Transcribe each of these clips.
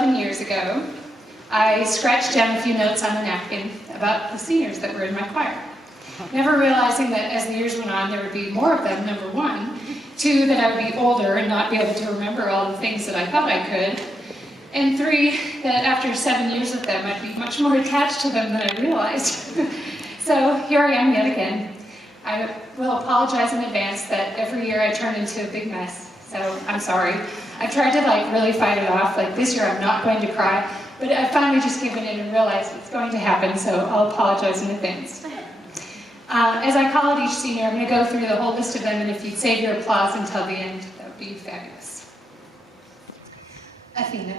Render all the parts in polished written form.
11 years ago, I scratched down a few notes on a napkin about the seniors that were in my choir. Never realizing that as the years went on, there would be more of them, number one. Two, that I would be older and not be able to remember all the things that I thought I could. And three, that after 7 years with them, I'd be much more attached to them than I realized. So here I am yet again. I will apologize in advance that every year I turn into a big mess, so I'm sorry. I've tried to really fight it off, like this year I'm not going to cry, but I've finally just given in and realized it's going to happen, so I'll apologize in advance. As I call out each senior, I'm going to go through the whole list of them, and if you'd save your applause until the end, that would be fabulous. Athena.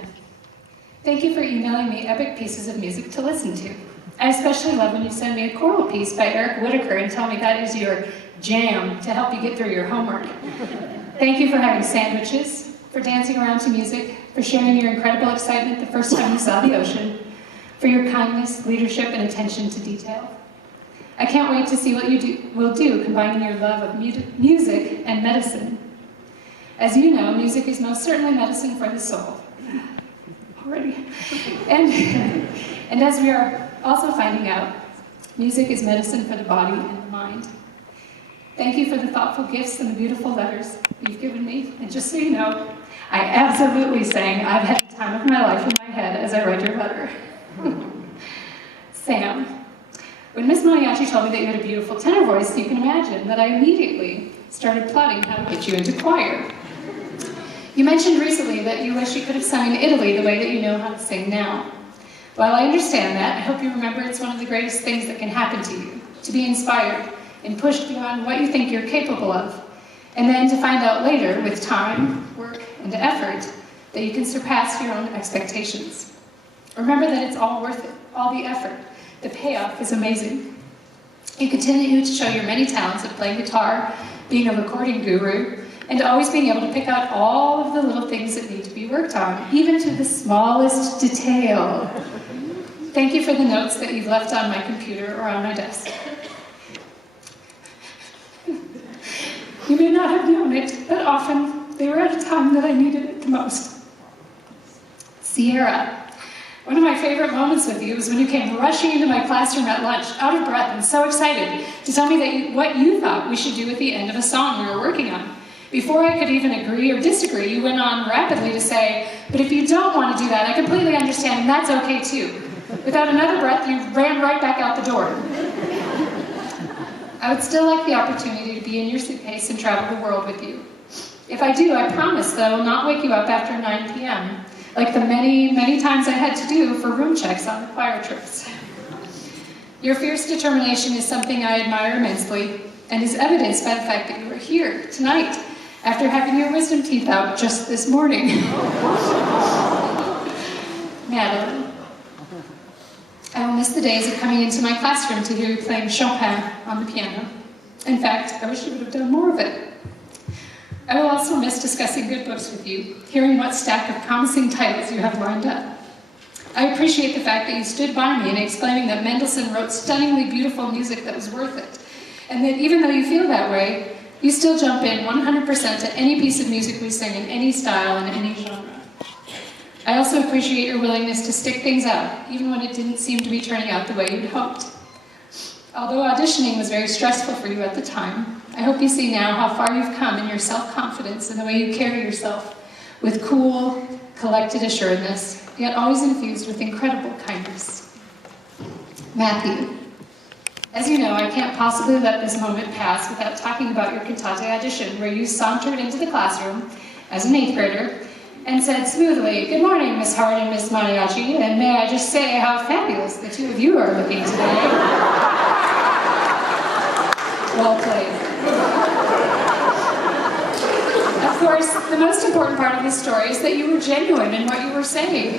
Thank you for emailing me epic pieces of music to listen to. I especially love when you send me a choral piece by Eric Whitaker and tell me that is your jam to help you get through your homework. Thank you for having sandwiches, for dancing around to music, for sharing your incredible excitement the first time you saw the ocean, for your kindness, leadership, and attention to detail. I can't wait to see what you will do combining your love of music and medicine. As you know, music is most certainly medicine for the soul. Already. And as we are also finding out, music is medicine for the body and the mind. Thank you for the thoughtful gifts and the beautiful letters you've given me. And just so you know, I absolutely sang "I've Had the Time of My Life" in my head as I read your letter. Sam. When Miss Mariachi told me that you had a beautiful tenor voice, you can imagine that I immediately started plotting how to get you into choir. You mentioned recently that you wish you could have sung in Italy the way that you know how to sing now. While I understand that, I hope you remember it's one of the greatest things that can happen to you, to be inspired and pushed beyond what you think you're capable of, and then to find out later, with time, work, and effort, that you can surpass your own expectations. Remember that it's all worth it, all the effort. The payoff is amazing. You continue to show your many talents of playing guitar, being a recording guru, and always being able to pick out all of the little things that need to be worked on, even to the smallest detail. Thank you for the notes that you've left on my computer or on my desk. You may not have known it, but often they were at a time that I needed it the most. Sierra. One of my favorite moments with you was when you came rushing into my classroom at lunch, out of breath and so excited, to tell me that what you thought we should do at the end of a song we were working on. Before I could even agree or disagree, you went on rapidly to say, "But if you don't want to do that, I completely understand, and that's okay too." Without another breath, you ran right back out the door. I would still like the opportunity to be in your suitcase and travel the world with you. If I do, I promise that I will not wake you up after 9 p.m., like the many, many times I had to do for room checks on the choir trips. Your fierce determination is something I admire immensely, and is evidenced by the fact that you are here tonight, after having your wisdom teeth out just this morning. Madeline. I will miss the days of coming into my classroom to hear you playing Chopin on the piano. In fact, I wish you would have done more of it. I will also miss discussing good books with you, hearing what stack of promising titles you have lined up. I appreciate the fact that you stood by me in explaining that Mendelssohn wrote stunningly beautiful music that was worth it, and that even though you feel that way, you still jump in 100% to any piece of music we sing in any style and any genre. I also appreciate your willingness to stick things out, even when it didn't seem to be turning out the way you'd hoped. Although auditioning was very stressful for you at the time, I hope you see now how far you've come in your self-confidence and the way you carry yourself with cool, collected assuredness, yet always infused with incredible kindness. Matthew. As you know, I can't possibly let this moment pass without talking about your cantate audition, where you sauntered into the classroom as an 8th grader and said smoothly, "Good morning, Miss Hart and Miss Mariachi, and may I just say how fabulous the two of you are looking today." Well played. Of course, the most important part of this story is that you were genuine in what you were saying.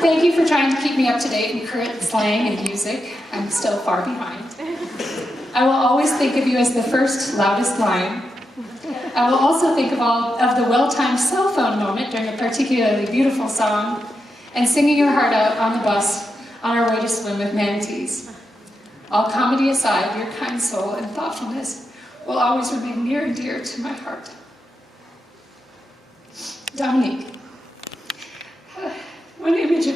Thank you for trying to keep me up to date in current slang and music. I'm still far behind. I will always think of you as the first, loudest line. I will also think of all of the well-timed cell phone moment during a particularly beautiful song, and singing your heart out on the bus on our way to swim with manatees. All comedy aside, your kind soul and thoughtfulness will always remain near and dear to my heart. Dominique.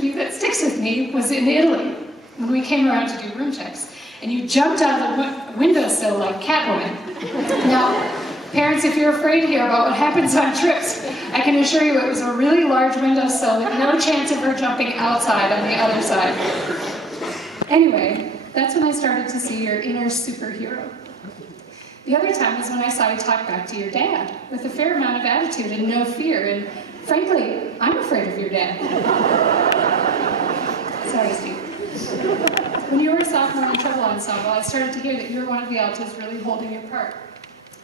you that sticks with me was in Italy, when we came around to do room checks, and you jumped out of the windowsill like Catwoman. Now, parents, if you're afraid to hear about what happens on trips, I can assure you it was a really large windowsill with no chance of her jumping outside on the other side. Anyway, that's when I started to see your inner superhero. The other time was when I saw you talk back to your dad, with a fair amount of attitude and no fear, and frankly, I'm afraid of your dad. Sorry, Steve. When you were a sophomore in treble ensemble, I started to hear that you were one of the altos really holding your part.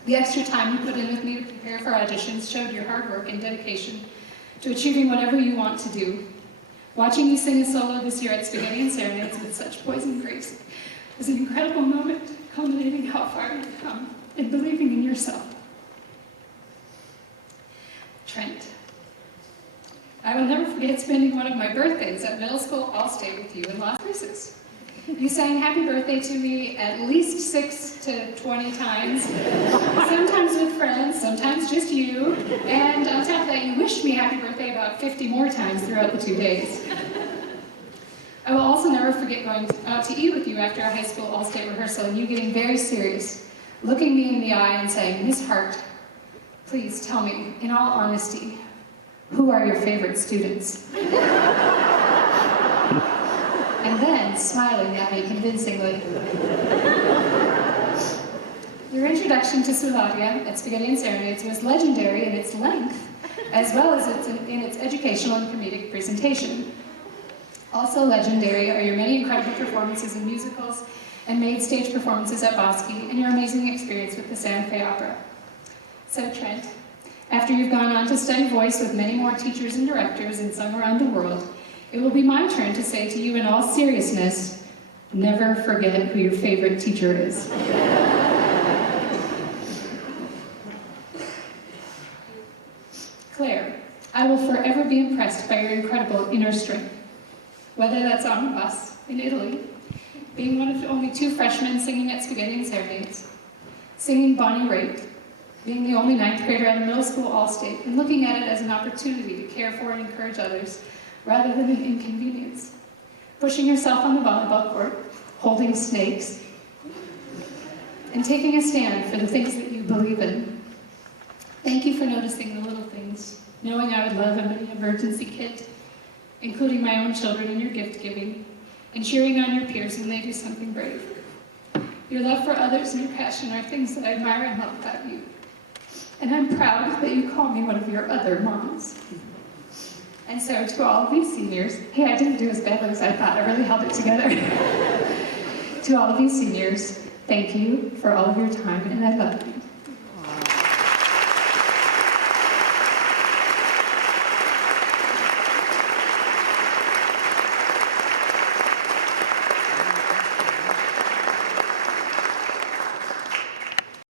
The extra time you put in with me to prepare for auditions showed your hard work and dedication to achieving whatever you want to do. Watching you sing a solo this year at Spaghetti and Serenades with such poise and grace was an incredible moment, culminating how far you've come and believing in yourself. Trent. I will never forget spending one of my birthdays at middle school All-State with you in Las Vegas. You sang happy birthday to me at least 6 to 20 times, sometimes with friends, sometimes just you, and on top of that, you wished me happy birthday about 50 more times throughout the 2 days. I will also never forget going out to eat with you after our high school All-State rehearsal and you getting very serious, looking me in the eye and saying, "Miss Hart, please tell me, in all honesty, who are your favorite students?" And then smiling at me convincingly. Your introduction to Sularia at Spaghetti and Serenades was legendary in its length, as well as in its educational and comedic presentation. Also legendary are your many incredible performances in musicals and main stage performances at Bosque, and your amazing experience with the Santa Fe Opera. So Trent, after you've gone on to study voice with many more teachers and directors and sung around the world, it will be my turn to say to you in all seriousness, never forget who your favorite teacher is. Claire, I will forever be impressed by your incredible inner strength. Whether that's on a bus in Italy, being one of only 2 freshmen singing at Spaghetti and Serenades, singing Bonnie Raitt, being the only 9th grader at a middle school All-State, and looking at it as an opportunity to care for and encourage others, rather than an inconvenience. Pushing yourself on the volleyball court, holding snakes, and taking a stand for the things that you believe in. Thank you for noticing the little things, knowing I would love a mini emergency kit, including my own children in your gift giving, and cheering on your peers when they do something brave. Your love for others and your passion are things that I admire and love about you. And I'm proud that you call me one of your other moms. And so to all of you seniors, hey, I didn't do as badly as I thought, I really held it together. To all of you seniors, thank you for all of your time, and I love you.